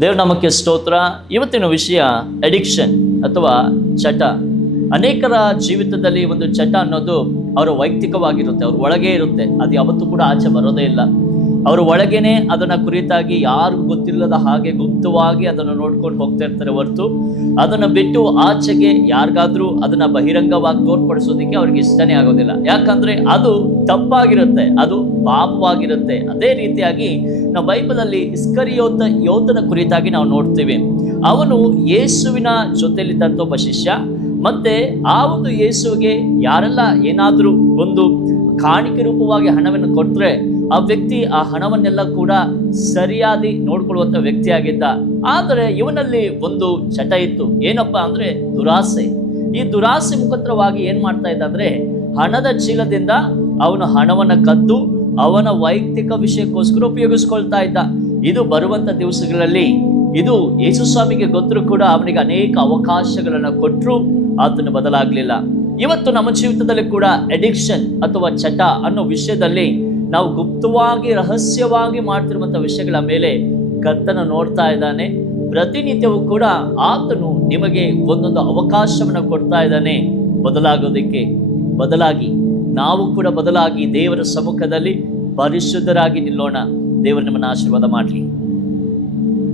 ದೇವ್ರ ನಾಮಕ್ಕೆ ಸ್ತೋತ್ರ. ಇವತ್ತಿನ ವಿಷಯ ಅಡಿಕ್ಷನ್ ಅಥವಾ ಚಟ. ಅನೇಕರ ಜೀವಿತದಲ್ಲಿ ಒಂದು ಚಟ ಅನ್ನೋದು ಅವರ ವೈಯಕ್ತಿಕವಾಗಿರುತ್ತೆ, ಅವ್ರ ಒಳಗೆ ಇರುತ್ತೆ. ಅದು ಯಾವತ್ತೂ ಕೂಡ ಆಚೆ ಬರೋದೇ ಇಲ್ಲ. ಅವ್ರ ಒಳಗೇನೆ ಅದನ್ನ ಕುರಿತಾಗಿ ಯಾರಿಗೂ ಗೊತ್ತಿಲ್ಲದ ಹಾಗೆ ಗುಪ್ತವಾಗಿ ಅದನ್ನು ನೋಡ್ಕೊಂಡು ಹೋಗ್ತಾ ಇರ್ತಾರೆ ಹೊರತು ಅದನ್ನ ಬಿಟ್ಟು ಆಚೆಗೆ ಯಾರಿಗಾದ್ರೂ ಅದನ್ನ ಬಹಿರಂಗವಾಗಿ ತೋರ್ಪಡಿಸೋದಕ್ಕೆ ಅವ್ರಿಗೆ ಇಷ್ಟನೇ ಆಗೋದಿಲ್ಲ. ಯಾಕಂದ್ರೆ ಅದು ತಪ್ಪಾಗಿರುತ್ತೆ, ಅದು ಪಾಪವಾಗಿರುತ್ತೆ. ಅದೇ ರೀತಿಯಾಗಿ ನಾವು ಬೈಬಲಲ್ಲಿ ಯೋಧನ ಕುರಿತಾಗಿ ನಾವು ನೋಡ್ತೀವಿ. ಅವನು ಯೇಸುವಿನ ಜೊತೆಯಲ್ಲಿದ್ದಂಥ ಒಬ್ಬ ಶಿಷ್ಯ. ಮತ್ತೆ ಆ ಒಂದು ಯೇಸುವಿಗೆ ಯಾರೆಲ್ಲ ಏನಾದ್ರೂ ಒಂದು ಕಾಣಿಕೆ ರೂಪವಾಗಿ ಹಣವನ್ನು ಕೊಟ್ಟರೆ ಆ ವ್ಯಕ್ತಿ ಆ ಹಣವನ್ನೆಲ್ಲ ಕೂಡ ಸರಿಯಾಗಿ ನೋಡ್ಕೊಳ್ಳುವಂಥ ವ್ಯಕ್ತಿಯಾಗಿದ್ದ. ಆದರೆ ಇವನಲ್ಲಿ ಒಂದು ಚಟ ಇತ್ತು. ಏನಪ್ಪ ಅಂದ್ರೆ ದುರಾಸೆ. ಈ ದುರಾಸೆ ಮುಖಾಂತರವಾಗಿ ಏನ್ ಮಾಡ್ತಾ ಇದ್ದ ಅಂದ್ರೆ ಹಣದ ಚೀಲದಿಂದ ಅವನು ಹಣವನ್ನ ಕದ್ದು ಅವನ ವೈಯಕ್ತಿಕ ವಿಷಯಕ್ಕೋಸ್ಕರ ಉಪಯೋಗಿಸ್ಕೊಳ್ತಾ ಇದ್ದ. ಇದು ಬರುವಂತ ದಿವಸಗಳಲ್ಲಿ ಇದು ಯೇಸು ಸ್ವಾಮಿಗೆ ಗೊತ್ತರೂ ಕೂಡ ಅವನಿಗೆ ಅನೇಕ ಅವಕಾಶಗಳನ್ನ ಕೊಟ್ಟರು, ಆತನು ಬದಲಾಗ್ಲಿಲ್ಲ. ಇವತ್ತು ನಮ್ಮ ಜೀವಿತದಲ್ಲಿ ಕೂಡ ಅಡಿಕ್ಷನ್ ಅಥವಾ ಚಟ ಅನ್ನೋ ವಿಷಯದಲ್ಲಿ ನಾವು ಗುಪ್ತವಾಗಿ ರಹಸ್ಯವಾಗಿ ಮಾಡ್ತಿರುವಂಥ ವಿಷಯಗಳ ಮೇಲೆ ಕರ್ತನು ನೋಡ್ತಾ ಇದ್ದಾನೆ. ಪ್ರತಿನಿತ್ಯವೂ ಕೂಡ ಆತನು ನಿಮಗೆ ಒಂದೊಂದು ಅವಕಾಶವನ್ನು ಕೊಡ್ತಾ ಇದ್ದಾನೆ ಬದಲಾಗೋದಕ್ಕೆ. ಬದಲಾಗಿ ನಾವು ಕೂಡ ಬದಲಾಗಿ ದೇವರ ಸಮ್ಮುಖದಲ್ಲಿ ಪರಿಶುದ್ಧರಾಗಿ ನಿಲ್ಲೋಣ. ದೇವರು ನಿಮ್ಮನ್ನು ಆಶೀರ್ವಾದ ಮಾಡಲಿ.